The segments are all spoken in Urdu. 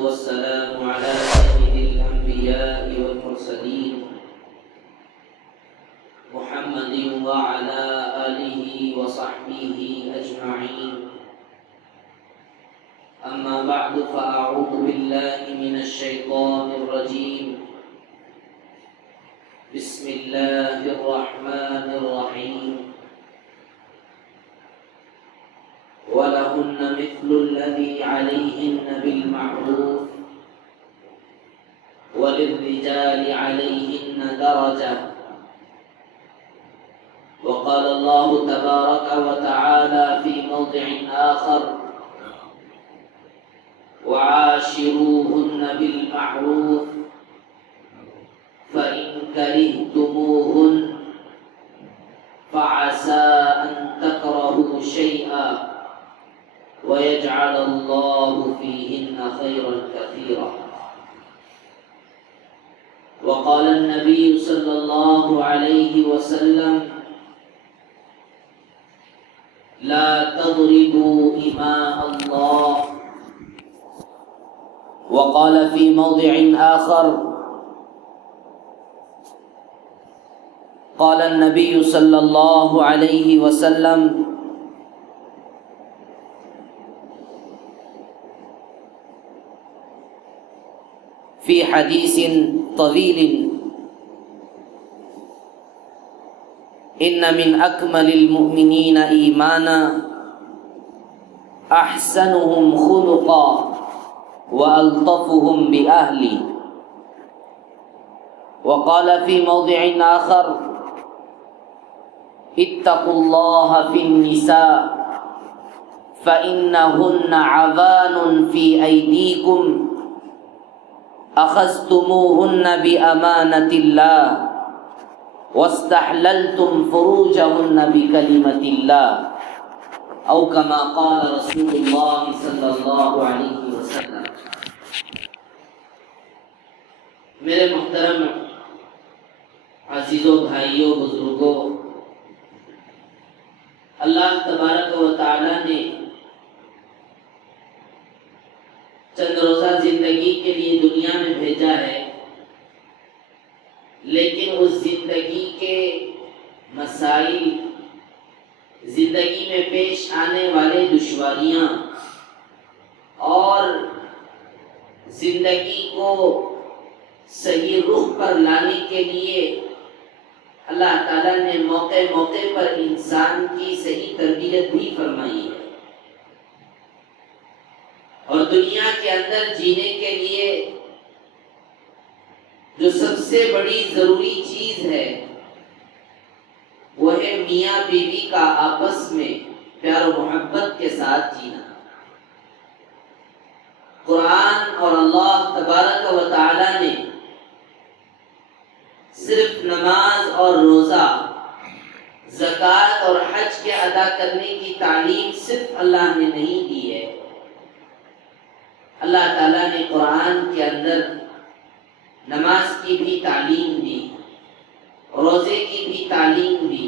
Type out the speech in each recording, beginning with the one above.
والسلام على سيد الأنبياء والمرسلين محمد وعلى آله وصحبه أجمعين. أما بعد فأعوذ بالله من الشيطان الرجيم. بسم الله الرحمن الرحيم. وَلَهُنَّ مِثْلُ الَّذِي عَلَيْهِنَّ بِالْمَعْرُوفِ وَلِلرِّجَالِ عَلَيْهِنَّ دَرَجَةٌ. وقال الله تبارك وتعالى في موضع آخر: وعاشروهن بالمعروف فإن كرهتموهن فعسى أن تكرهوا شيئا ويجعل الله فيهن خيرا كثيرا. وقال النبي صلى الله عليه وسلم: لا تضربوا إماء الله. وقال في موضع آخر: قال النبي صلى الله عليه وسلم: في حديث طويل: إن من أكمل المؤمنين إيمانا أحسنهم خلقا وألطفهم بأهله. وقال في موضع آخر: اتقوا الله في النساء فإنهن عوان في أيديكم أخذتموهن بأمانة الله واستحللتم فروجهن بكلمة الله، أو كما قال رسول الله صلی اللہ علیہ وسلم. میرے محترم عزیزوں، بھائیوں، بزرگوں، اللہ تبارک و تعالی نے چند روزہ زندگی کے لیے دنیا میں بھیجا ہے، لیکن اس زندگی کے مسائل، زندگی میں پیش آنے والے دشواریاں اور زندگی کو صحیح رخ پر لانے کے لیے اللہ تعالیٰ نے موقع موقع پر انسان کی صحیح تربیت بھی فرمائی ہے، اور دنیا کے اندر جینے کے لیے جو سب سے بڑی ضروری چیز ہے وہ ہے میاں بیوی کا آپس میں پیار و محبت کے ساتھ جینا. قرآن اور اللہ تبارک و تعالی نے صرف نماز اور روزہ، زکوٰۃ اور حج کے ادا کرنے کی تعلیم صرف اللہ نے نہیں دی ہے. اللہ تعالیٰ نے قرآن کے اندر نماز کی بھی تعلیم دی، روزے کی بھی تعلیم دی،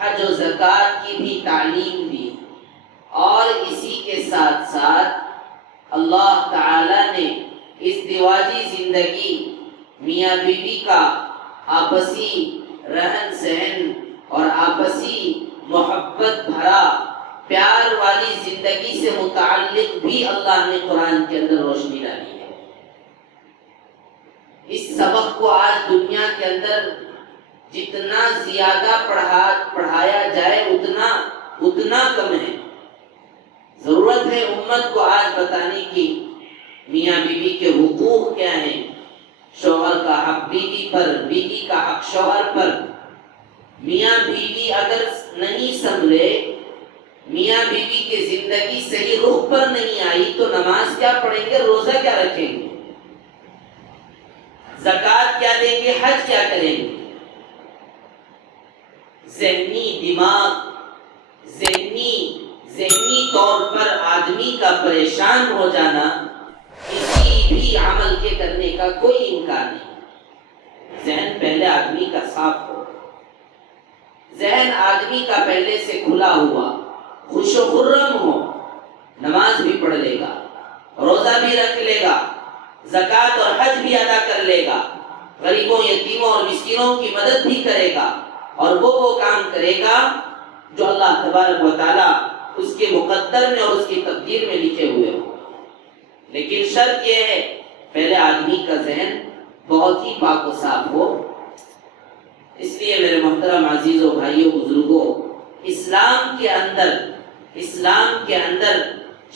حج و زکوٰۃ کی بھی تعلیم دی، اور اسی کے ساتھ ساتھ اللہ تعالیٰ نے ازدواجی زندگی، میاں بیوی کا آپسی رہن سہن اور آپسی محبت بھرا پیار والی زندگی سے متعلق بھی اللہ نے قرآن کے اندر روشنی ڈالی ہے. اس سبق کو آج دنیا کے اندر جتنا زیادہ پڑھایا جائے اتنا کم ہے. ضرورت ہے امت کو آج بتانے کی میاں بیوی کے حقوق کیا ہیں، شوہر کا حق بیوی پر، بیوی کا حق شوہر پر. میاں بیوی اگر نہیں سنبھلے، میاں بیوی کی زندگی صحیح رخ پر نہیں آئی تو نماز کیا پڑھیں گے، روزہ کیا رکھیں گے، زکوٰۃ کیا دیں گے، حج کیا کریں گے. ذہنی دماغ، ذہنی طور پر آدمی کا پریشان ہو جانا کسی بھی عمل کے کرنے کا کوئی امکان نہیں. ذہن پہلے آدمی کا صاف ہو، ذہن آدمی کا پہلے سے کھلا ہوا، خوش و خرم ہو، نماز بھی پڑھ لے گا، روزہ بھی رکھ لے گا، اور وہ کام کرے گا جو اللہ تبارک و تعالیٰ اس کے مقدر میں اور اس کی تقدیر میں لکھے ہوئے ہوں. لیکن شرط یہ ہے پہلے آدمی کا ذہن بہت ہی پاک و صاف ہو. اس لیے میرے محترم عزیزوں بھائیوں بزرگوں، اسلام کے اندر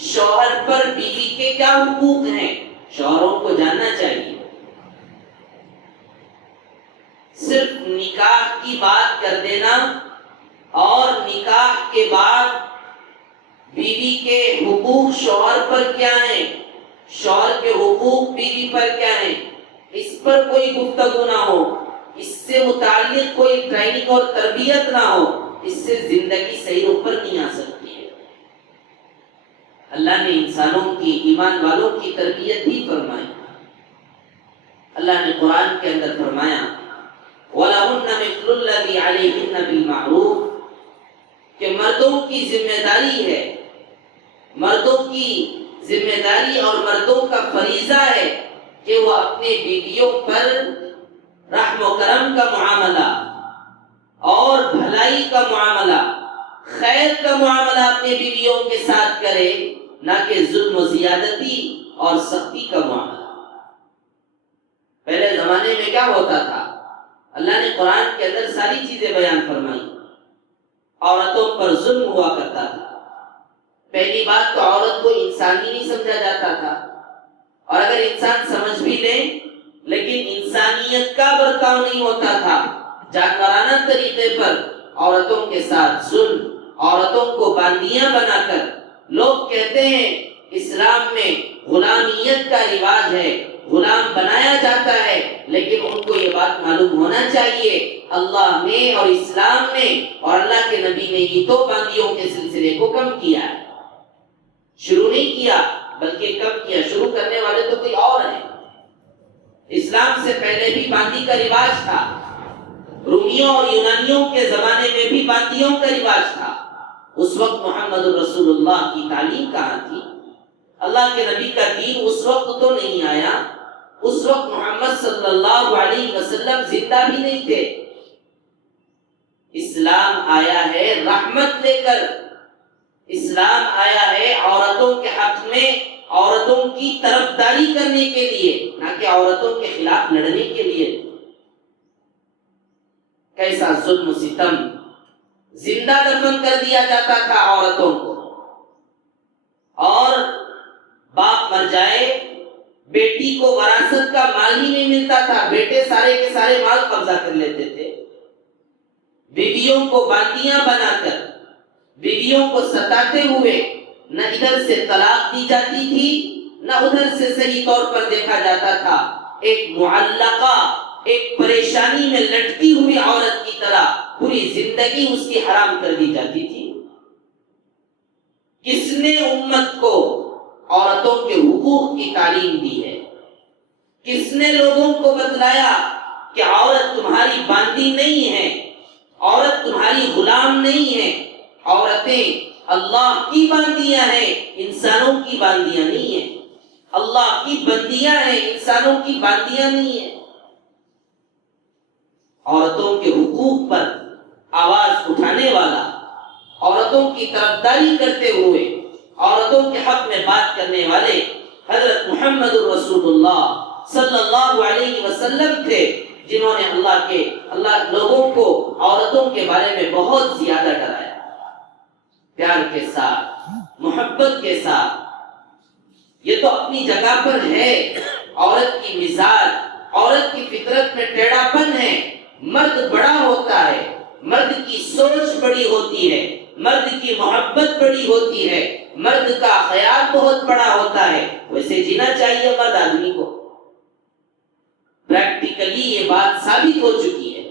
شوہر پر بیوی کے کیا حقوق ہیں شوہروں کو جاننا چاہیے. صرف نکاح کی بات کر دینا اور نکاح کے بعد بیوی کے حقوق شوہر پر کیا ہیں، شوہر کے حقوق بیوی پر کیا ہیں، اس پر کوئی گفتگو نہ ہو، اس سے متعلق کوئی ٹریننگ اور تربیت نہ ہو، اس سے زندگی صحیح اوپر نہیں آ سکتی ہے. اللہ نے انسانوں کی، ایمان والوں کی تربیت ہی فرمائی. اللہ نے قرآن کے اندر فرمایا وَلَهُنَّ مِثْلُ الَّذِي عَلَيْهِنَّ بِالْمَعْرُوفِ کہ مردوں کی ذمہ داری ہے، مردوں کی ذمہ داری اور مردوں کا فریضہ ہے کہ وہ اپنے بیویوں پر رحم و کرم کا معاملہ اور بھلائی کا معاملہ، خیر کا معاملہ اپنے بیویوں کے ساتھ کرے، نہ کہ ظلم و زیادتی اور سختی کا معاملہ. پہلے زمانے میں کیا ہوتا تھا؟ اللہ نے قرآن کے اندر ساری چیزیں بیان فرمائی. عورتوں پر ظلم ہوا کرتا تھا. پہلی بات تو عورت کو انسان ہی نہیں سمجھا جاتا تھا، اور اگر انسان سمجھ بھی لے لیکن انسانیت کا برتاؤ نہیں ہوتا تھا. جانورانہ طریقے پر عورتوں کے ساتھ ظلم، عورتوں کو باندیاں بنا کر. لوگ کہتے ہیں اسلام میں غلامیت کا رواج ہے، غلام بنایا جاتا ہے، لیکن ان کو یہ بات معلوم ہونا چاہیے اللہ نے اور اسلام نے اور اللہ کے نبی نے ہی تو باندیوں کے سلسلے کو کم کیا ہے. شروع نہیں کیا بلکہ کم کیا. شروع کرنے والے تو کوئی اور ہیں. اسلام سے پہلے بھی باندی کا رواج تھا. رومیوں اور یونانیوں کے زمانے میں بھی باندیوں کا رواج تھا. اس وقت محمد رسول اللہ کی تعلیم کہاں تھی؟ اللہ کے نبی کا دین اس وقت تو نہیں آیا. اس وقت محمد صلی اللہ علیہ وسلم زندہ بھی نہیں تھے. اسلام آیا ہے رحمت لے کر. اسلام آیا ہے عورتوں کے حق میں عورتوں کی طرفداری کرنے کے لیے، نہ کہ عورتوں کے خلاف لڑنے کے لیے. کیسا ظلم و ستم! زندہ دفن کر دیا جاتا تھا عورتوں کو، اور باپ مر جائے بیٹی کو وراثت کا مال ہی نہیں ملتا تھا. بیٹے سارے کے سارے مال قبضہ کر لیتے تھے. بیویوں کو باندیاں بنا کر، بیویوں کو ستاتے ہوئے نہ ادھر سے طلاق دی جاتی تھی نہ ادھر سے صحیح طور پر دیکھا جاتا تھا. ایک معلقہ، ایک پریشانی میں لٹکی ہوئی عورت کی طرح پوری زندگی اس کی حرام کر دی جاتی تھی. کس نے امت کو عورتوں کے حقوق کی تعلیم دی ہے؟ کس نے لوگوں کو بتلایا کہ عورت تمہاری باندی نہیں ہے، عورت تمہاری غلام نہیں ہے، عورتیں اللہ کی باندیاں ہیں، انسانوں کی باندیاں نہیں ہیں. اللہ کی بندیاں ہیں، انسانوں کی باندیاں نہیں ہیں. عورتوں کے حقوق پر آواز اٹھانے والا، عورتوں کی طرفداری کرتے ہوئے عورتوں کے حق میں بات کرنے والے حضرت محمد رسول اللہ صلی اللہ علیہ وسلم تھے، جنہوں نے اللہ لوگوں کو عورتوں کے بارے میں بہت زیادہ ڈرایا. پیار کے ساتھ، محبت کے ساتھ. یہ تو اپنی جگہ پر ہے. عورت کی مزاج، عورت کی فطرت میں ٹیڑھا پن ہے. مرد بڑا ہوتا ہے، مرد کی سوچ بڑی ہوتی ہے، مرد کی محبت بڑی ہوتی ہے، مرد کا خیال بہت بڑا ہوتا ہے. ویسے جینا چاہیے مرد آدمی کو. پریکٹیکلی یہ بات ثابت ہو چکی ہے،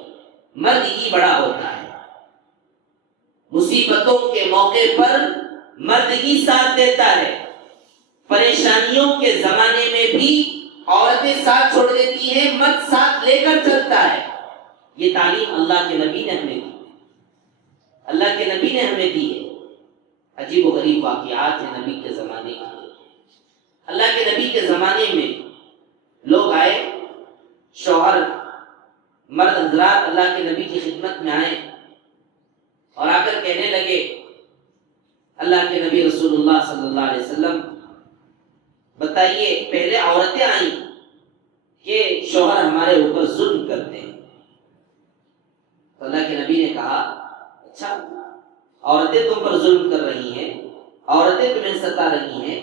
مرد ہی بڑا ہوتا ہے. مصیبتوں کے موقع پر مرد ہی ساتھ دیتا ہے. پریشانیوں کے زمانے میں بھی عورتیں ساتھ چھوڑ دیتی ہیں، مرد ساتھ لے کر چلتا ہے. یہ تعلیم اللہ کے نبی نے ہمیں دی. اللہ کے نبی نے ہمیں دی ہے. عجیب و غریب واقعات ہیں نبی کے زمانے کے. اللہ کے نبی کے زمانے میں لوگ آئے، شوہر مرد حضرات اللہ کے نبی کی خدمت میں آئے اور آ کر کہنے لگے اللہ کے نبی رسول اللہ صلی اللہ علیہ وسلم بتائیے پہلے عورتیں آئیں کہ شوہر ہمارے اوپر ظلم کرتے ہیں. تو اللہ کے نبی نے کہا اچھا عورتیں تم پر ظلم کر رہی ہیں, عورتیں تمہیں ستا رہی ہیں.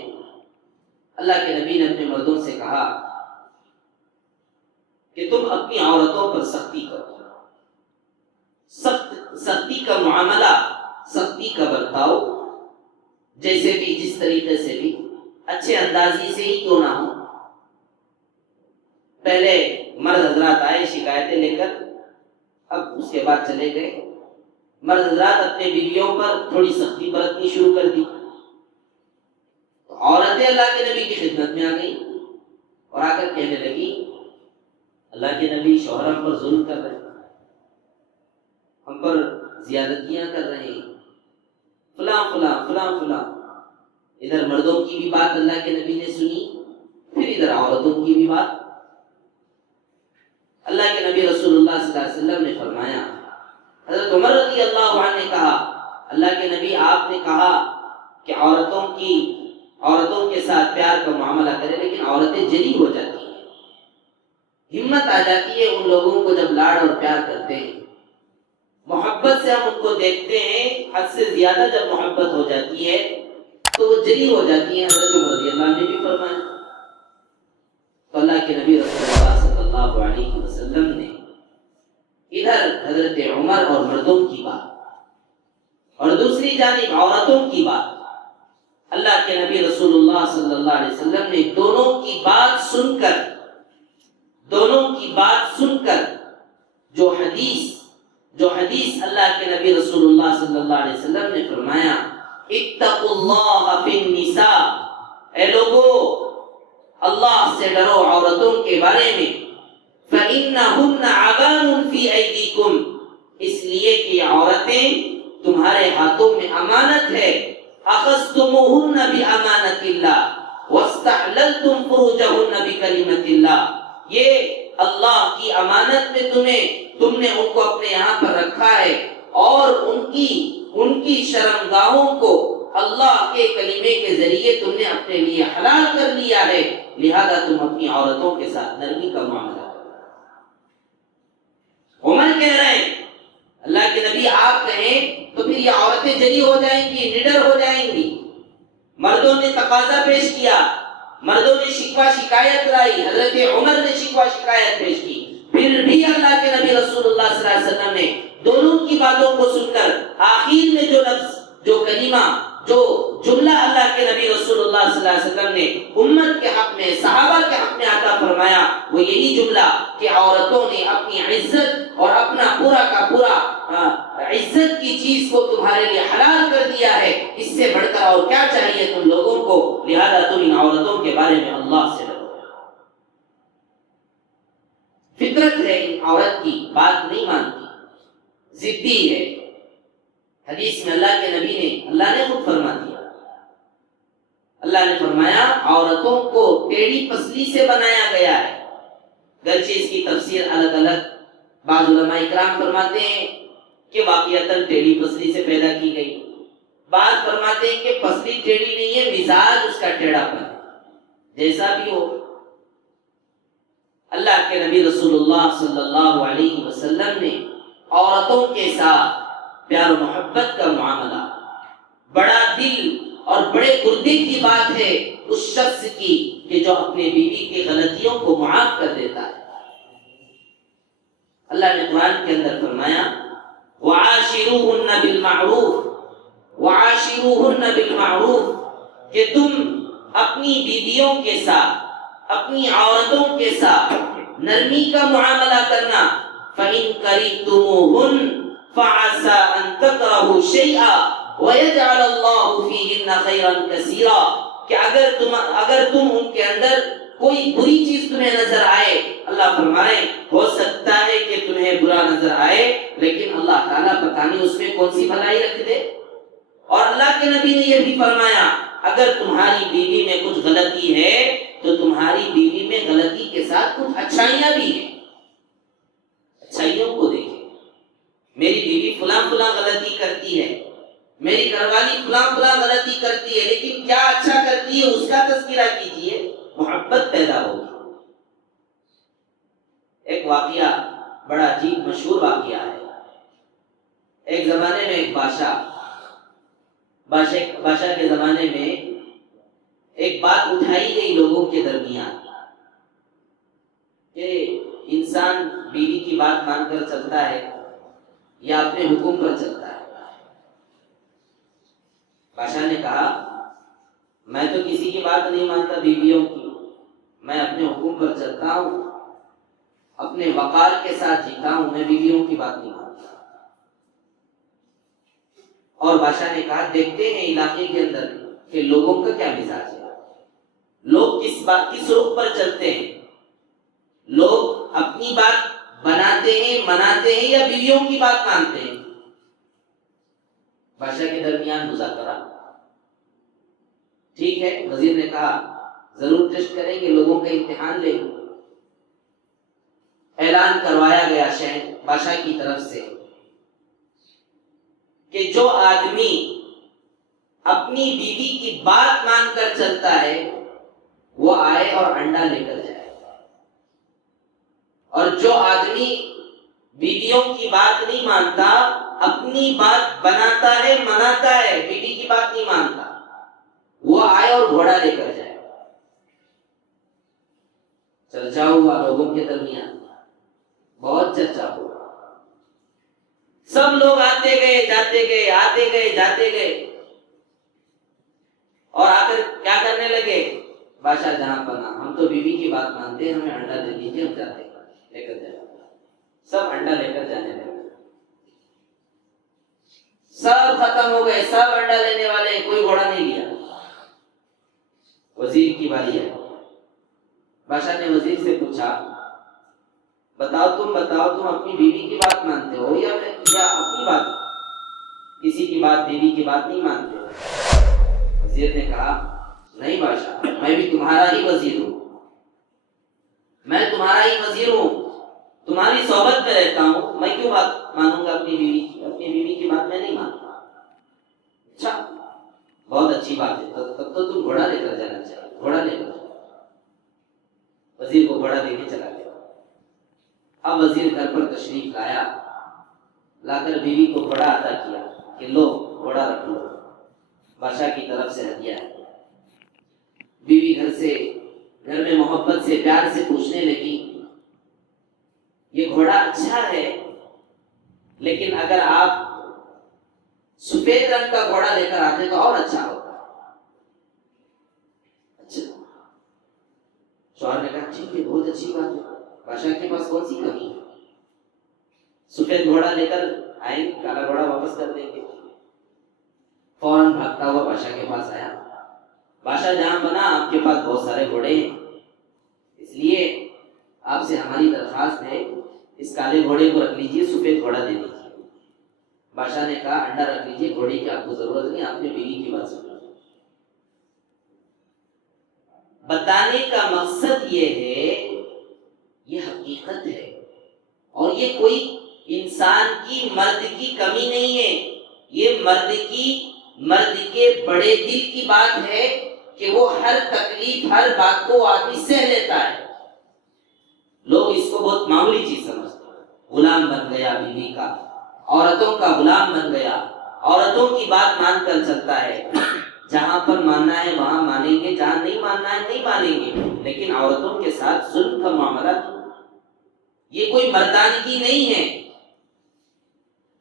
اللہ کے نبی نے اپنے مردوں سے کہا کہ تم اپنی عورتوں پر سختی کرو, سختی کا معاملہ, سختی کا برتاؤ, جیسے بھی جس طریقے سے بھی اچھے اندازی سے ہی کیوں نہ ہو. پہلے مرد حضرات آئے شکایتیں لے کر, اب اس کے بعد چلے گئے. مرد حضرات اپنے بیویوں پر تھوڑی سختی برتنی شروع کر دی. عورتیں اللہ کے نبی کی خدمت میں آ گئی اور آ کر کہنے لگی اللہ کے نبی شوہر ہم پر ظلم کر رہے ہیں, ہم پر زیادتیاں کر رہے ہیں, فلاں فلاں فلاں فلاں. ادھر مردوں کی بھی بات اللہ کے نبی نے سنی, پھر ادھر عورتوں کی بھی بات. اللہ کے نبی رسول اللہ صلی اللہ علیہ وسلم نے فرمایا, حضرت عمر رضی اللہ عنہ نے کہا اللہ کے نبی آپ نے کہا کہ عورتوں کے ساتھ پیار کا معاملہ کرے, لیکن عورتیں جلی ہو جاتی ہیں, ہمت آ جاتی ہے ان لوگوں کو جب لاڈ اور پیار کرتے ہیں, محبت سے ہم ان کو دیکھتے ہیں, حد سے زیادہ جب محبت ہو جاتی ہے تو وہ جلی ہو جاتی ہیں. حضرت عمر رضی اللہ عنہ نے بھی فرمایا. تو اللہ کے نبی رسول اللہ صلی اللہ علیہ وسلم نے ادھر حضرت عمر اور مردوں کی بات اور دوسری جانب عورتوں کی بات, اللہ کے نبی رسول اللہ صلی اللہ علیہ وسلم نے دونوں کی بات سن کر جو حدیث اللہ کے نبی رسول اللہ صلی اللہ علیہ وسلم نے فرمایا اتقوا اللہ فی النساء, اے لوگو اللہ سے ڈرو عورتوں کے بارے میں, فإنہن عوان فی ایدیکم, اس لیے کہ عورتیں تمہارے ہاتھوں میں امانت ہے, اخذتموہن بامانت اللہ واستحللتم فروجہن بکلمت اللہ, یہ اللہ کی امانت میں تم نے ان کو اپنے یہاں پر رکھا ہے اور ان کی شرمگاہوں کو اللہ کے کلمے کے ذریعے تم نے اپنے لیے حلال کر لیا ہے, لہذا تم اپنی عورتوں کے ساتھ نرمی کا معاملہ کرو. عمر کہہ رہے ہیں اللہ کے نبی آپ کہیں تو پھر یہ عورتیں جلی ہو جائیں گی, نڈر ہو جائیں گی. مردوں نے تقاضا پیش کیا, مردوں نے شکوہ شکایت لائی, حضرت عمر نے شکوہ شکایت پیش کی, پھر بھی اللہ کے نبی رسول اللہ صلی اللہ علیہ وسلم نے دونوں کی باتوں کو سن کر آخر میں جو لفظ, جو کلمہ, جو جملہ اللہ کے نبی رسول اللہ صلی اللہ علیہ وسلم نے امت کے حق میں, صحابہ کے حق میں عطا فرمایا, وہ یہی جملہ کہ عورتوں نے اپنی عزت اور اپنا پورا کا پورا عزت کی چیز کو تمہارے لیے حلال کر دیا ہے, اس سے بڑھ کر اور کیا چاہیے تم لوگوں کو, لہذا تم ان عورتوں کے بارے میں اللہ سے ڈرو. فطرت ہے ان عورت کی, بات نہیں مانتی, ضدی ہے. حدیث میں اللہ نے خود فرما دیا, اللہ نے فرمایا عورتوں کو ٹیڑھی پسلی سے بنایا گیا ہے. گرچہ اس کی تفسیر الگ الگ, بعض علماء اکرام فرماتے ہیں کہ واقعتاً ٹیڑھی پسلی سے پیدا کی گئی, بعض فرماتے ہیں کہ پسلی ٹیڑھی نہیں ہے, مزاج اس کا ٹیڑھا پن ہے. جیسا بھی ہو, اللہ کے نبی رسول اللہ صلی اللہ علیہ وسلم نے عورتوں کے ساتھ پیار و محبت کا معاملہ, بڑا دل اور بڑے گردے کی بات ہے اس شخص کی کہ جو اپنے بیوی کی غلطیوں کو معاف کر دیتا ہے. اللہ نے قرآن کے اندر فرمایا وَعَاشِرُوهُنَّ بِالْمَعْرُوفِ وَعَاشِرُوهُنَّ بِالْمَعْرُوفِ, کہ تم اپنی بیویوں کے ساتھ, اپنی عورتوں کے ساتھ نرمی کا معاملہ کرنا. فَإِن كَرِهْتُمُوهُنَّ فَعَسَىٰ أَن تَكْرَهُوا شَيْئًا وَيَجْعَلَ اللَّهُ فِيهِنَّ خَيْرًا كَثِيرًا, کہ اگر تم ان کے اندر کوئی بری چیز تمہیں نظر آئے, اللہ فرمائے ہو سکتا ہے کہ تمہیں برا نظر آئے, لیکن اللہ تعالیٰ پتہ نہیں اس میں کون سی بھلائی رکھ دے. اور اللہ کے نبی نے یہ بھی فرمایا اگر تمہاری بیوی میں کچھ غلطی ہے تو تمہاری بیوی میں غلطی کے ساتھ کچھ اچھائیاں بھی ہیں, اچھائیوں کو دیکھیں. میری بیوی فلاں فلاں غلطی کرتی ہے، میری گھر والی فلاں فلاں غلطی کرتی ہے، لیکن کیا اچھا کرتی ہے اس کا تذکرہ کیجیے، محبت پیدا ہوگی۔ ایک واقعہ بڑا عجیب مشہور واقعہ ہے۔ ایک زمانے میں ایک بادشاہ کے زمانے میں ایک بات اٹھائی گئی لوگوں کے درمیان کہ انسان بیوی کی بات مان کر چلتا ہے یا اپنے حکم پر چلتا ہے۔ بادشاہ نے کہا میں تو کسی کی بات نہیں مانتا بیویوں کی، میں اپنے حکم پر چلتا ہوں، اپنے وقار کے ساتھ جیتا ہوں، میں بیویوں کی بات نہیں مانتا۔ اور بادشاہ نے کہا دیکھتے ہیں علاقے کے اندر کہ لوگوں کا کیا مزاج ہے، لوگ کس رخ پر چلتے ہیں، لوگ اپنی بات بناتے ہیں مناتے ہیں یا بیویوں کی بات مانتے ہیں۔ بادشاہ کے درمیان مذاکرہ، ٹھیک ہے، وزیر نے کہا ضرور ٹیسٹ کریں گے، لوگوں کا امتحان لیں گے۔ اعلان کروایا گیا بادشاہ کی طرف سے کہ جو آدمی اپنی بیوی کی بات مان کر چلتا ہے وہ آئے اور انڈا لے کر جائے، اور جو آدمی بیویوں کی بات نہیں مانتا، اپنی بات بناتا ہے مناتا ہے، بیوی کی بات نہیں مانتا، وہ آئے اور گھوڑا لے کر جائے۔ چرچا ہوا لوگوں کے درمیان، بہت چرچا ہوا، سب لوگ آتے گئے جاتے گئے، آتے گئے جاتے گئے، اور آ کر کیا کرنے لگے، بادشاہ جہاں پنا ہم تو بیوی کی بات مانتے ہیں، ہمیں انڈا دے دیجیے، ہم جاتے ہیں، لے کر جائے۔ سب انڈا لے کر جانے لگے، سب ختم ہو گئے، سب انڈا لینے والے، کوئی گھوڑا نہیں لیا۔ وزیر کی باری ہے، بادشاہ نے وزیر سے پوچھا بتاؤ تم اپنی بیوی کی بات مانتے ہو یا اپنی بات، کسی کی بات، بیوی کی بات نہیں مانتے ہو؟ وزیر نے کہا نہیں بادشاہ، میں بھی تمہارا ہی وزیر ہوں، میں تمہارا ہی وزیر ہوں، تمہاری صحبت میں رہتا ہوں، میں کیوں بات مانوں گا اپنی بیوی کی؟ اپنی بیوی کی بات میں نہیں مانتا۔ اچھا بہت اچھی بات ہے، تب تو تم گھوڑا لے کر جانا چاہیے، گھوڑا لے کر جاؤ۔ وزیر کو گھوڑا دے کے چلا گیا۔ اب وزیر گھر پر تشریف لا کر بیوی کو گھوڑا عطا کیا کہ لو گھوڑا رکھ لو، بادشاہ کی طرف سے ہدیہ ہے۔ بیوی گھر میں محبت سے پیار سے پوچھنے لگی یہ گھوڑا اچھا ہے، لیکن اگر آپ سفید رنگ کا گھوڑا لے کر آتے تو اور اچھا ہوتا۔ اچھا، شوہر نے کہا ٹھیک ہے، بہت اچھی بات ہے، بادشاہ کے پاس کون سی کمی ہے، سفید گھوڑا لے کر آئیں گے، کالا گھوڑا واپس کر دیں گے۔ فوراً بھاگتا ہوا بادشاہ کے پاس آیا، بادشاہ جہاں بنا آپ کے پاس بہت سارے گھوڑے ہیں، اس لیے آپ سے ہماری درخواست ہے اس کالے گھوڑے کو رکھ لیجئے، سفید گھوڑا دے دیجیے۔ بادشاہ نے کہا انڈا رکھ لیجئے، گھوڑے کی آپ کو ضرورت نہیں، آپ نے بیوی کی بات سنی۔ بتانے کا مقصد یہ ہے، یہ حقیقت ہے، اور یہ کوئی انسان کی مرد کی کمی نہیں ہے، یہ مرد کے بڑے دل کی بات ہے کہ وہ ہر تکلیف، ہر بات کو آدمی سہ لیتا ہے۔ لوگ اس کو بہت معمولی چیز سمجھتے ہیں، غلام بن گیا بیوی کا، عورتوں کا غلام بن گیا، عورتوں کی بات مان کر چلتا ہے، جہاں پر ماننا ہے وہاں مانیں گے، جہاں نہیں ماننا ہے نہیں مانیں گے، لیکن عورتوں کے ساتھ ظلم کا معاملہ یہ کوئی مردانگی نہیں ہے،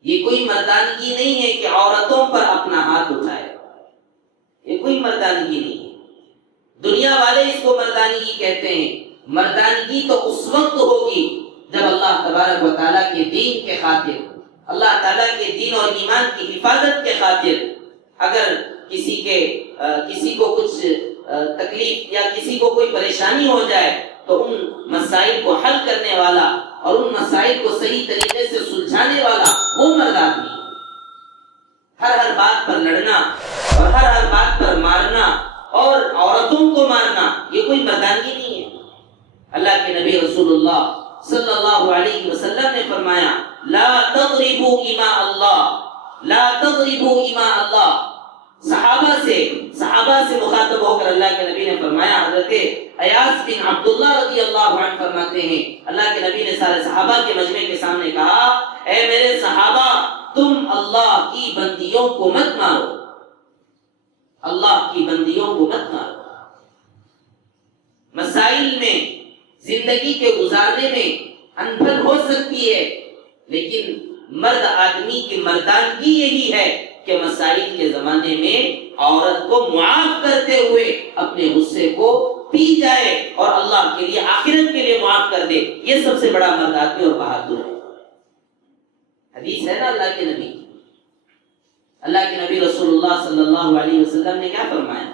یہ کوئی مردانگی نہیں ہے کہ عورتوں پر اپنا ہاتھ اٹھائے، یہ کوئی مردانگی نہیں ہے۔ دنیا والے اس کو مردانگی کہتے ہیں، مردانگی تو اس وقت ہوگی جب اللہ تبارک و تعالیٰ کے دین کے خاطر، اللہ تعالیٰ کے دین اور ایمان کی حفاظت کے خاطر اگر کسی کو کچھ تکلیف یا کسی کو کوئی پریشانی ہو جائے تو ان مسائل کو حل کرنے والا اور ان مسائل کو صحیح طریقے سے سلجھانے والا وہ مرد آدمی ہے۔ ہر بات پر لڑنا اور ہر بات پر مارنا اور عورتوں کو مارنا یہ کوئی مردانگی نہیں ہے۔ اللہ کے نبی رسول اللہ صلی اللہ علیہ وسلم نے فرمایا لا تضربوا اماء اللہ، لا تضربوا اماء اللہ. صحابہ سے مخاطب ہو کر اللہ کے نبی نے فرمایا، حضرت ایاس بن عبداللہ رضی اللہ عنہ فرماتے ہیں اللہ کے نبی نے سارے صحابہ کے مجمع کے سامنے کہا، اے میرے صحابہ، تم اللہ کی بندیوں کو مت مارو، اللہ کی بندیوں کو مت مارو. مسائل میں، زندگی کے گزارنے میں انبن ہو سکتی ہے، لیکن مرد آدمی کی مردانگی یہی ہے کہ مسائل کے زمانے میں عورت کو معاف کرتے ہوئے اپنے غصے کو پی جائے اور اللہ کے لیے، آخرت کے لیے معاف کر دے. یہ سب سے بڑا مرد آدمی اور بہادر ہے. حدیث ہے نا اللہ کے نبی رسول اللہ صلی اللہ علیہ وسلم نے کیا فرمایا؟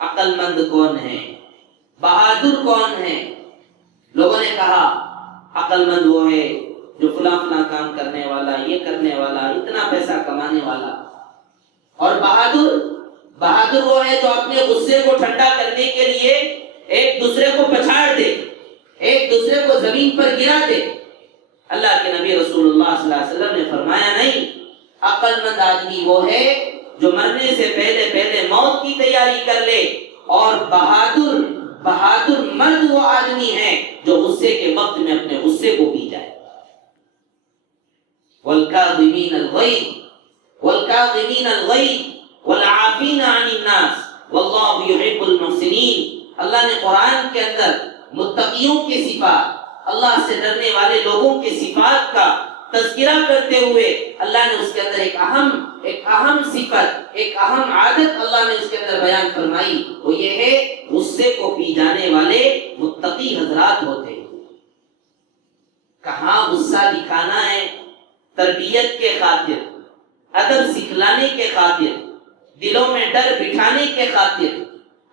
عقل مند کون ہے، بہادر کون ہے؟ لوگوں نے کہا عقل مند وہ ہے جو فلاں فلاں کام کرنے والا، یہ کرنے والا، اتنا پیسہ کمانے والا. اور بہادر وہ ہے جو اپنے غصے کو ٹھنڈا کرنے کے لیے ایک دوسرے کو پچھاڑ دے، ایک دوسرے کو زمین پر گرا دے. اللہ کے نبی رسول اللہ صلی اللہ علیہ وسلم نے فرمایا نہیں، عقل مند آدمی وہ ہے جو مرنے سے پہلے موت کی تیاری کر لے، اور بہادر مرد وہ آدمی ہے جو غصے کے وقت میں اپنے غصے کو پی جائے. والکاظمین الغیظ والعافین عن الناس واللہ یحب المحسنین. اللہ نے قرآن کے اندر متقیوں کی صفات، اللہ سے ڈرنے والے لوگوں کی صفات کا تذکرہ کرتے ہوئے اللہ نے اس کے اندر ایک اہم صفت، ایک اہم عادت اللہ نے اس کے اندر بیان فرمائی. وہ یہ ہے غصے کو پی جانے والے متقی حضرات ہوتے ہیں. کہاں غصہ دکھانا ہے؟ تربیت کے خاطر، ادب سکھلانے کے خاطر، دلوں میں ڈر بٹھانے کے خاطر،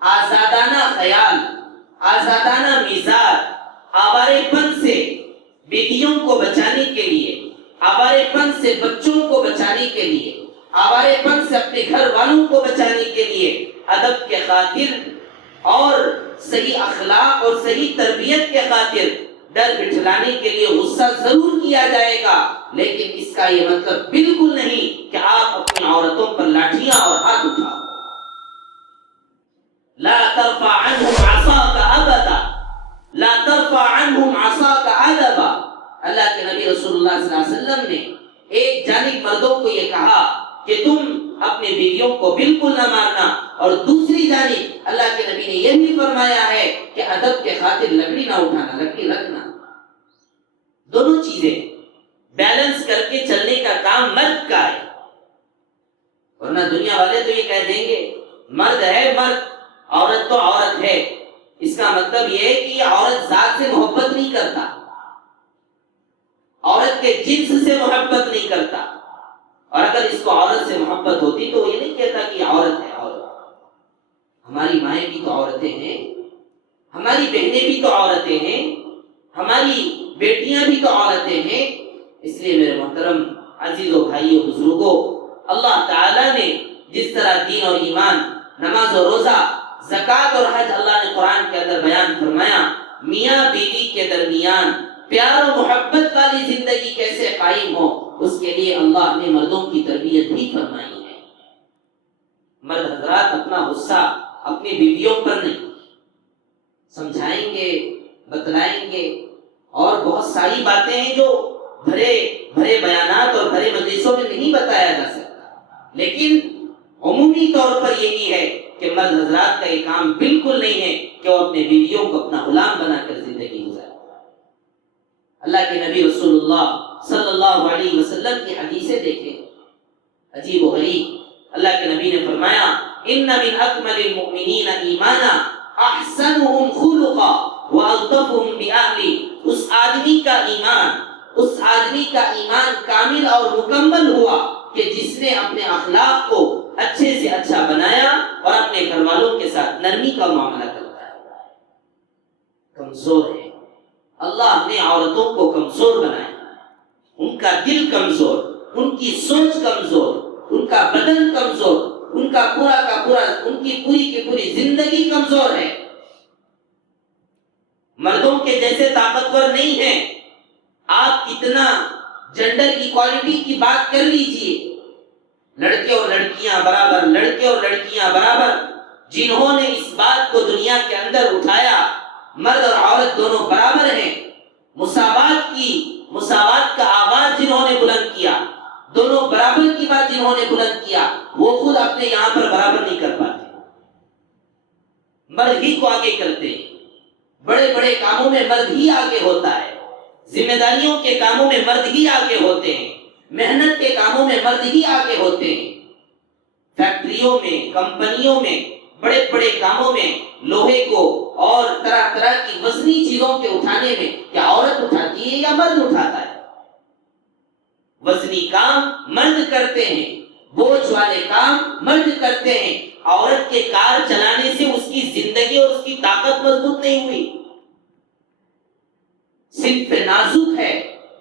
آزادانہ خیال، آزادانہ مزاج، آوارے پن سے بیٹیوں کو بچانے کے لیے، آوارے پن سے بچوں کو بچانے کے لیے، آوارے پن سے اپنے گھر والوں کو بچانے کے لیے ادب کے خاطر اور صحیح اخلاق اور صحیح تربیت کے خاطر ڈر بٹھلانے کے لیے غصہ ضرور کیا جائے گا. لیکن اس کا یہ مطلب بالکل نہیں کہ آپ اپنی عورتوں پر لاٹھیاں اور ہاتھ اٹھاؤ. لا ترفع عنهم عصاك ابدا، لا ترفع عنهم عصاك ادبا. اللہ کے نبی رسول اللہ صلی اللہ علیہ وسلم نے ایک جانب مردوں کو یہ کہا کہ تم اپنی بیویوں کو بالکل نہ مارنا، اور دوسری جانب اللہ کے نبی نے یہ بھی فرمایا ہے کہ ادب کے خاطر لکڑی نہ اٹھانا، لکڑی رکھنا. دونوں چیزیں بیلنس کر کے چلنے کا کام مرد کا ہے. ورنہ دنیا والے تو یہ کہہ دیں گے مرد ہے مرد، عورت تو عورت ہے. اس کا مطلب یہ ہے کہ یہ عورت ذات سے محبت نہیں کرتا، عورت کے جنس سے محبت نہیں کرتا. اور اگر اس کو عورت سے محبت ہوتی تو وہ یہ نہیں کہتا کہ عورت ہے عورت. ہماری مائیں بھی تو عورتیں ہیں، ہماری بہنیں بھی تو عورتیں ہیں، ہماری بیٹیاں بھی تو عورتیں ہیں. اس لیے میرے محترم عزیزوں، بھائیوں، بزرگوں، اللہ تعالیٰ نے جس طرح دین اور ایمان، نماز و روزہ، زکوٰۃ اور حج اللہ نے قرآن کے اندر بیان فرمایا، میاں بیوی کے درمیان پیار و محبت والی زندگی کیسے قائم ہو، اس کے لیے اللہ نے مردوں کی تربیت بھی فرمائی ہے. مرد حضرات اپنا غصہ اپنی بیویوں پر نہیں، سمجھائیں گے، بتلائیں گے، اور بہت ساری باتیں ہیں جو بھرے بیانات اور بھرے مجلسوں میں نہیں بتایا جا سکتا. لیکن عمومی طور پر یہی ہے کہ مرد حضرات کا یہ کام بالکل نہیں ہے کہ وہ اپنے بیویوں کو اپنا غلام بنا کر زندگی گزارے. اللہ کے نبی رسول اللہ صلی اللہ علیہ وسلم کی حدیثیں دیکھیں، عجیب و غریب. اللہ کے نبی نے فرمایا، ان من اکمل المؤمنین ایمانا احسنهم خلقا والطفهم باہلی. اس آدمی کا ایمان کامل اور مکمل ہوا کہ جس نے اپنے اخلاق کو اچھے سے اچھا بنایا اور اپنے گھر والوں کے ساتھ نرمی کا معاملہ کرتا ہے. کمزور ہے، اللہ نے عورتوں کو کمزور بنایا، ان کا دل کمزور، ان کی سوچ کمزور، ان کا بدن کمزور، ان کا ان کی پوری کی پوری زندگی کمزور ہے. مردوں کے جیسے طاقتور نہیں ہیں. آپ اتنا جنڈر ایکوالٹی کی بات کر لیجئے، لڑکے اور لڑکیاں برابر، لڑکے اور لڑکیاں برابر، جنہوں نے اس بات کو دنیا کے اندر اٹھایا، مرد اور عورت دونوں برابر ہیں، مساوات کا آواز جنہوں نے بلند کیا، دونوں برابر کی بات جنہوں نے بلند کیا، وہ خود اپنے یہاں پر برابر نہیں کر پاتے، مرد ہی کو آگے کرتے ہیں، بڑے بڑے کاموں میں مرد ہی آگے ہوتا ہے، ذمہ داریوں کے کاموں میں مرد ہی آگے ہوتے ہیں، محنت کے کاموں میں مرد ہی آگے ہوتے ہیں، فیکٹریوں میں، کمپنیوں میں، بڑے بڑے کاموں میں لوہے کو اور طرح طرح کی وزنی چیزوں کے اٹھانے میں کیا عورت اٹھاتی ہے یا مرد اٹھاتا ہے؟ وزنی کام مرد کرتے ہیں، بوجھ والے کام مرد کرتے ہیں، عورت کے کار چلانے سے اس کی زندگی اور اس کی طاقت مضبوط نہیں ہوئی، صرف نازک ہے،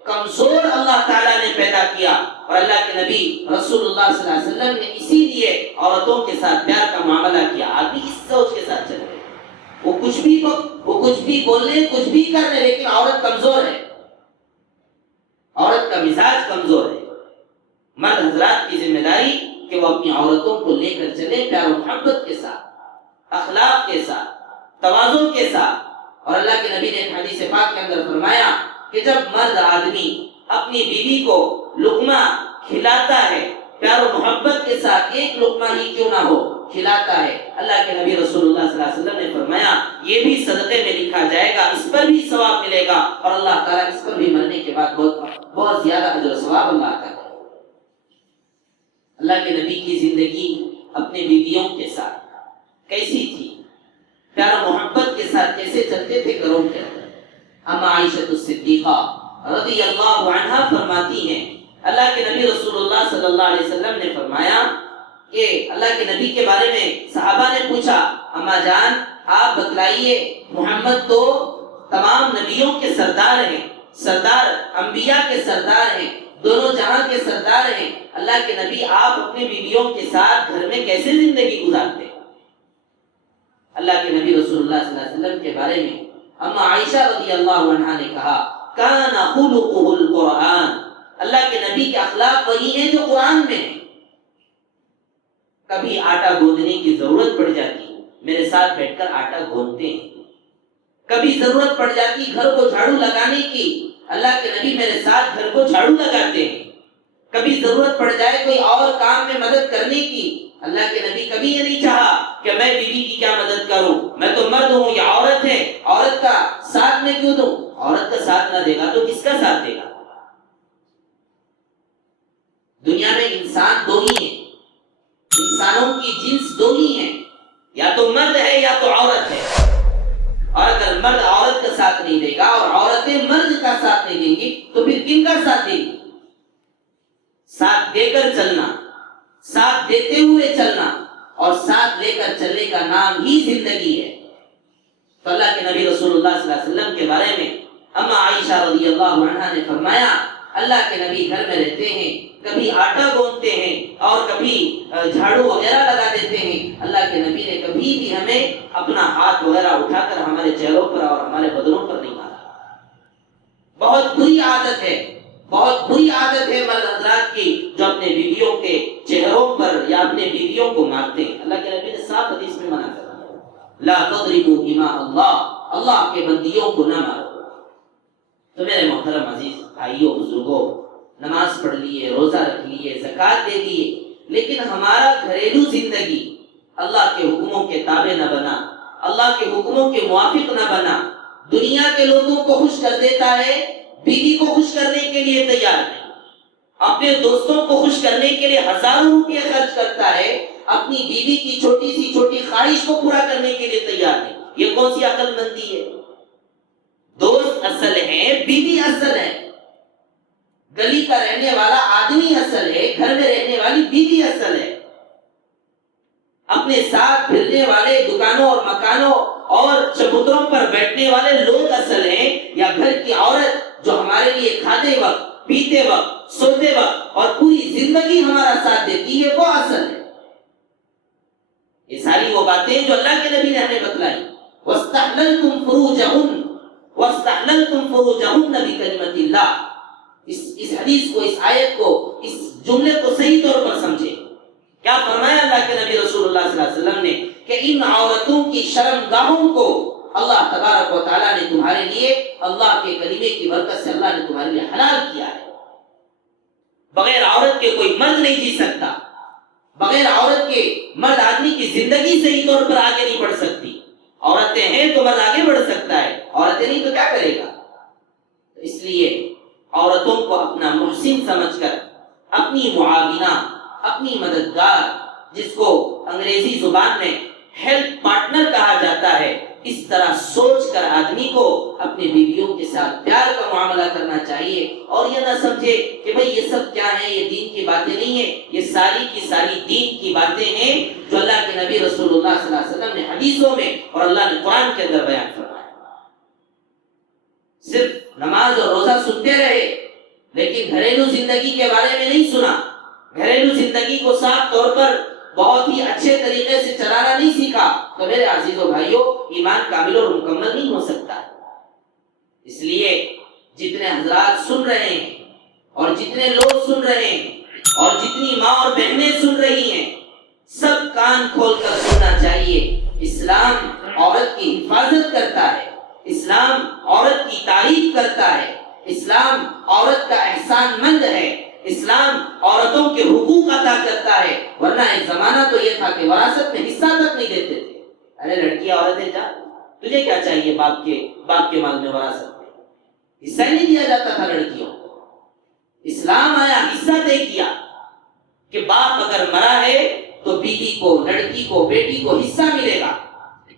کمزور اللہ تعالیٰ نے پیدا کیا، اور اللہ کے نبی رسول اللہ صلی اللہ علیہ وسلم نے اسی لیے عورتوں کے ساتھ پیار کا معاملہ کیا۔ آدمی اس سوچ کے ساتھ چل رہے، وہ کچھ بھی بولنے، کچھ بھی کرنے، لیکن عورت کمزور ہے، عورت کا مزاج کمزور ہے۔ مرد حضرات کی ذمہ داری کہ وہ اپنی عورتوں کو لے کر چلے پیار و محبت کے ساتھ، اخلاق کے ساتھ، تواضع کے ساتھ۔ اور اللہ کے نبی نے ایک حدیث پاک کے اندر فرمایا کہ جب مرد آدمی اپنی بیوی کو لقمہ کھلاتا ہے پیار و محبت کے ساتھ، ایک لقمہ ہی کیوں نہ ہو کھلاتا ہے، اللہ کے نبی رسول اللہ صلی اللہ علیہ وسلم نے فرمایا یہ بھی صدقے میں لکھا جائے گا، اس پر بھی ثواب ملے گا، اور اللہ تعالیٰ اس پر بھی مرنے کے بعد بہت زیادہ اجر و ثواب اللہ عطا کرے۔ اللہ کے نبی کی زندگی اپنے بیویوں کے ساتھ کیسی تھی، پیار و محبت کے ساتھ کیسے چلتے تھے گھروں کے اندر؟ اما عائشہ الصدیقہ رضی اللہ عنہا فرماتی ہیں، اللہ کے نبی رسول اللہ صلی اللہ علیہ وسلم نے فرمایا کہ اللہ کے نبی کے بارے میں صحابہ نے پوچھا، اما جان آپ بتلائیے، محمد تو تمام نبیوں کے سردار ہیں، سردار انبیاء کے سردار ہیں، دونوں جہاں کے سردار ہیں، اللہ کے نبی آپ اپنی بیویوں کے ساتھ گھر میں کیسے زندگی گزارتے ہیں؟ اللہ کے نبی رسول اللہ صلی اللہ علیہ وسلم کے بارے میں اما عائشہ رضی اللہ عنہا نے کہا، کان خلقہ القرآن، اللہ کے نبی کے اخلاق وہی ہیں جو قرآن میں ہیں۔ کبھی آٹا گوندنے کی ضرورت پڑ جاتی، میرے ساتھ بیٹھ کر آٹا گوندتے ہیں، کبھی ضرورت پڑ جاتی گھر کو جھاڑو لگانے کی، اللہ کے نبی میرے ساتھ گھر کو جھاڑو لگاتے ہیں، کبھی ضرورت پڑ جائے کوئی اور کام میں مدد کرنے کی، اللہ کے نبی کبھی یہ نہیں چاہا کہ میں بیوی کی کیا مدد کروں، میں تو مرد ہوں، یہ عورت ہے، عورت کا ساتھ میں کیوں دوں؟ عورت کا ساتھ نہ دے گا تو کس کا ساتھ دے گا؟ دنیا میں انسان دو ہی ہیں، انسانوں کی جنس دو ہی ہیں، یا تو مرد ہے یا تو عورت ہے، اور اگر مرد عورت کا ساتھ نہیں دے گا اور عورتیں مرد کا ساتھ نہیں دیں گی تو پھر کن کا ساتھ دیں گی؟ ساتھ دے کر چلنا، ساتھ دیتے ہوئے چلنا، اور ساتھ لے کر چلنے کا نام ہی زندگی ہے۔ تو اللہ کے نبی رسول اللہ صلی اللہ علیہ وسلم کے بارے میں اما عائشہ رضی اللہ عنہا نے فرمایا، اللہ کے نبی گھر میں رہتے ہیں، کبھی آٹا گوندتے ہیں اور کبھی جھاڑو وغیرہ لگا دیتے ہیں، اللہ کے نبی نے کبھی بھی ہمیں اپنا ہاتھ وغیرہ اٹھا کر ہمارے چہروں پر اور ہمارے بدنوں پر نہیں مارا۔ بہت بری عادت ہے، بہت بری عادت ہے مرد حضرات کی جو اپنے بیویوں کے چہروں پر یا اپنے بیویوں کو مارتے ہیں۔ اللہ کے نبی نے صاف حدیث میں منع کر، لا تضربوا اماء اللہ، اللہ کے بندیوں کو نہ مارو۔ تو میرے محترم عزیز بھائیوں بزرگوں، نماز پڑھ لیے، روزہ رکھ لیے، زکوٰۃ دے دیے، لیکن ہمارا گھریلو زندگی اللہ کے حکموں کے تابع نہ بنا، اللہ کے حکموں کے موافق نہ بنا، دنیا کے لوگوں کو خوش کر دیتا ہے، بیوی کو خوش کرنے کے لیے تیار نہیں، اپنے دوستوں کو خوش کرنے کے لیے ہزاروں روپے خرچ کرتا ہے، اپنی بیوی کی چھوٹی سی چھوٹی خواہش کو پورا کرنے کے لیے تیار نہیں۔ یہ کون سی عقل مندی ہے؟ دوست اصل ہے، بیوی اصل ہے، گلی کا رہنے والا آدمی اصل ہے، گھر میں رہنے والی بیوی اصل ہے، اپنے ساتھ پھرنے والے دکانوں اور مکانوں اور چبوتروں پر بیٹھنے والے لوگ اصل ہیں، یا گھر کی عورت جو ہمارے لیے کھاتے وقت، پیتے وقت، سوتے وقت اور پوری زندگی ہمارا ساتھ دیتی ہے، وہ اصل ہے۔ یہ ساری وہ باتیں جو اللہ کے نبی نے ہمیں بتلائی، وَاسْتَحْلَلْتُمْ فُرُوجَهُنَّ، وَاسْتَحْلَلْتُمْ فُرُوجَهُنَّ بِكَلِمَةِ اللَّهِ۔ اس حدیث کو، اس آیت کو، اس جملے کو صحیح طور پر سمجھے۔ کیا فرمایا اللہ کے نبی رسول اللہ صلی اللہ علیہ وسلم نے کہ ان عورتوں کی شرمگاہوں کو اللہ تبارک و تعالیٰ نے تمہارے لیے، اللہ کے کلمے کی برکت سے اللہ نے تمہارے لیے حلال کیا ہے۔ بغیر عورت کے کوئی مرد نہیں جی سکتا، بغیر عورت کے مرد آدمی کی زندگی صحیح طور پر آگے نہیں بڑھ سکتی۔ عورتیں ہیں تو مرد آگے بڑھ سکتا ہے، عورتیں نہیں تو کیا کرے گا؟ اس لیے عورتوں کو اپنا محسن سمجھ کر، اپنی معاونہ، اپنی مددگار، جس کو انگریزی زبان میں ہیلپ پارٹنر کہا جاتا ہے، اس طرح سوچ کر آدمی کو اپنی بیویوں کے ساتھ پیار کا معاملہ کرنا چاہیے، اور یہ نہ سمجھے کہ بھئی یہ سب کیا ہے، یہ دین کی باتیں نہیں ہیں۔ یہ ساری کی ساری دین کی باتیں ہیں جو اللہ کے نبی رسول اللہ صلی اللہ علیہ وسلم نے حدیثوں میں اور اللہ نے قرآن کے اندر بیان فرمایا۔ صرف نماز اور روزہ سنتے رہے لیکن گھریلو زندگی کے بارے میں نہیں سنا، گھریلو زندگی کو صاف طور پر بہت ہی اچھے طریقے سے چلانا نہیں سیکھا، تو میرے عزیزو بھائیو، ایمان کامل اور مکمل نہیں ہو سکتا۔ اس لیے جتنے حضرات سن رہے ہیں اور جتنے لوگ سن رہے ہیں اور جتنی ماں اور بہنیں سن رہی ہیں، سب کان کھول کر سننا چاہیے۔ اسلام عورت کی حفاظت کرتا ہے، اسلام عورت کی تعریف کرتا ہے، اسلام عورت کا احسان مند ہے، اسلام عورتوں کے حقوق ادا کرتا ہے۔ ورنہ ایک زمانہ تو یہ تھا کہ وراثت میں حصہ تک نہیں دیتے تھے۔ ارے لڑکی عورتیں جا، تجھے کیا چاہیے باپ کے مال میں وراثت میں؟ حصہ نہیں دیا جاتا تھا لڑکیوں کو۔ اسلام آیا، حصہ طے کیا کہ باپ اگر مرا ہے تو بیوی کو، لڑکی کو، بیٹی کو حصہ ملے گا،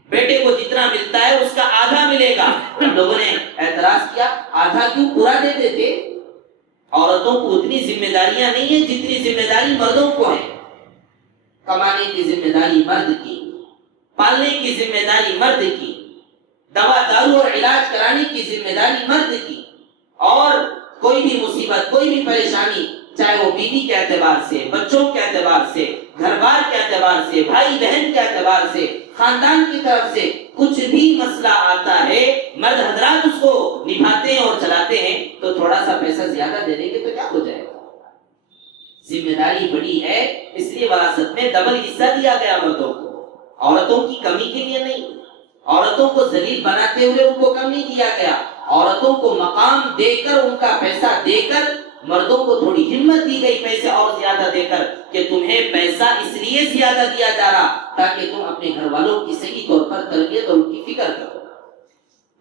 بیٹے کو جتنا ملتا ہے اس کا آدھا ملے گا۔ لوگوں نے اعتراض کیا، آدھا کیوں؟ پورا دیتے تھے۔ عورتوں کو اتنی ذمہ داریاں نہیں ہیں جتنی ذمہ داری مردوں کو ہے۔ کمانے کی ذمہ داری مرد کی، پالنے کی ذمہ داری مرد کی، دوا دارو اور علاج کرانے کی ذمہ داری مرد کی، اور کوئی بھی مصیبت، کوئی بھی پریشانی، چاہے وہ بیوی کے اعتبار سے، بچوں کے اعتبار سے، گھر بار کے اعتبار سے، بھائی بہن کے اعتبار سے، خاندان کی طرف سے کچھ بھی مسئلہ آتا ہے، مرد حضرات اس کو نبھاتے ہیں اور چلاتے ہیں۔ تو تھوڑا سا پیسہ زیادہ دے دیں گے تو کیا ہو جائے گا؟ ذمہ داری بڑی ہے، اس لیے وراثت میں ڈبل حصہ دیا گیا مردوں کو، عورتوں کی کمی کے لیے نہیں۔ عورتوں کو ذلیل بناتے ہوئے ان کو کم نہیں کیا گیا، عورتوں کو مقام دے کر، ان کا پیسہ دے کر مردوں کو تھوڑی ہمت دی گئی، پیسے اور زیادہ دے کر، کہ تمہیں پیسہ اس لیے زیادہ دیا جا رہا تاکہ تم اپنے گھر والوں کی صحیح طور پر تربیت اور ان کی فکر کرو۔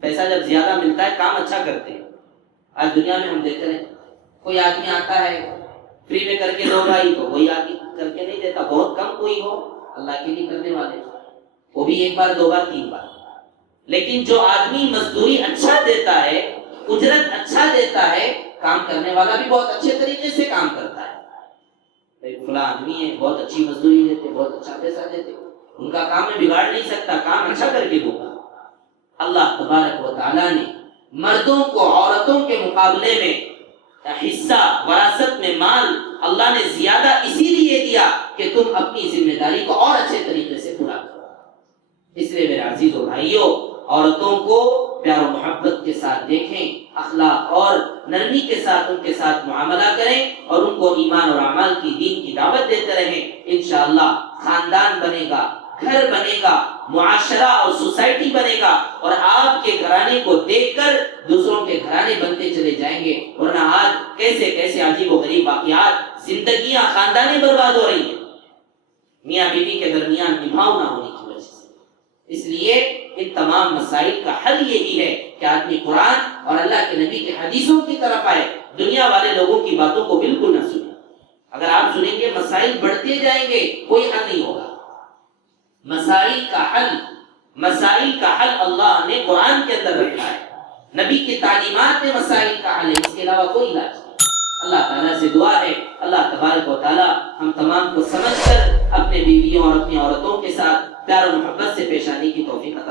پیسہ جب زیادہ ملتا ہے کام اچھا کرتے ہیں۔ آج دنیا میں ہم دیکھ رہے ہیں، کوئی آدمی آتا ہے فری میں کر کے دو بھائی، تو کوئی آدمی کر کے نہیں دیتا، بہت کم کوئی ہو اللہ کے لیے کرنے والے، وہ بھی ایک بار، دو بار، تین بار۔ لیکن جو آدمی مزدوری اچھا دیتا ہے، اجرت اچھا دیتا ہے، کام کرنے والا بھی بہت اچھے طریقے سے کام کرتا ہے۔ فلاں آدمی ہے، بہت اچھی مزدوری دیتے، بہت اچھا پیسہ دیتے، ان کا کام میں بگاڑ نہیں سکتا، کام اچھا کر کے دوں گا۔ اللہ تبارک و تعالیٰ نے مردوں کو عورتوں کے مقابلے میں حصہ، وراثت میں مال اللہ نے زیادہ اسی لیے دیا کہ تم اپنی ذمہ داری کو اور اچھے طریقے سے پورا کرو۔ اس لیے میرے عزیز و بھائیوں، عورتوں کو پیار و محبت کے ساتھ دیکھیں، اخلاق اور نرمی کے ساتھ ان کے ساتھ معاملہ کریں، اور ان کو ایمان اور اعمال کی، دین کی دعوت دیتے رہیں۔ انشاءاللہ خاندان بنے گا، گھر بنے گا، معاشرہ اور سوسائٹی بنے گا، اور آپ کے گھرانے کو دیکھ کر دوسروں کے گھرانے بنتے چلے جائیں گے۔ ورنہ آج کیسے کیسے عجیب و غریب واقعات، زندگیاں، خاندانیں برباد ہو رہی ہیں، میاں بیوی کے درمیان نبھاؤ نہ ہونے کی وجہ سے۔ اس لیے ان تمام مسائل کا حل یہی ہے کہ آدمی قرآن اور اللہ کے نبی کے حدیثوں کی طرف آئے، دنیا والے لوگوں کی باتوں کو بالکل نہ سنیں۔ اگر آپ سنیں گے مسائل بڑھتے جائیں گے، کوئی حل نہیں ہوگا۔ مسائل کا حل اللہ نے قرآن کے اندر رکھا ہے، نبی کی تعلیمات میں مسائل کا حل ہے، اس کے علاوہ کوئی علاج نہیں۔ اللہ تعالیٰ سے دعا ہے اللہ تبارک و تعالیٰ ہم تمام کو سمجھ کر اپنے بیویوں اور اپنی عورتوں کے ساتھ پیار و محبت سے پیش آنے کی توفیق عطا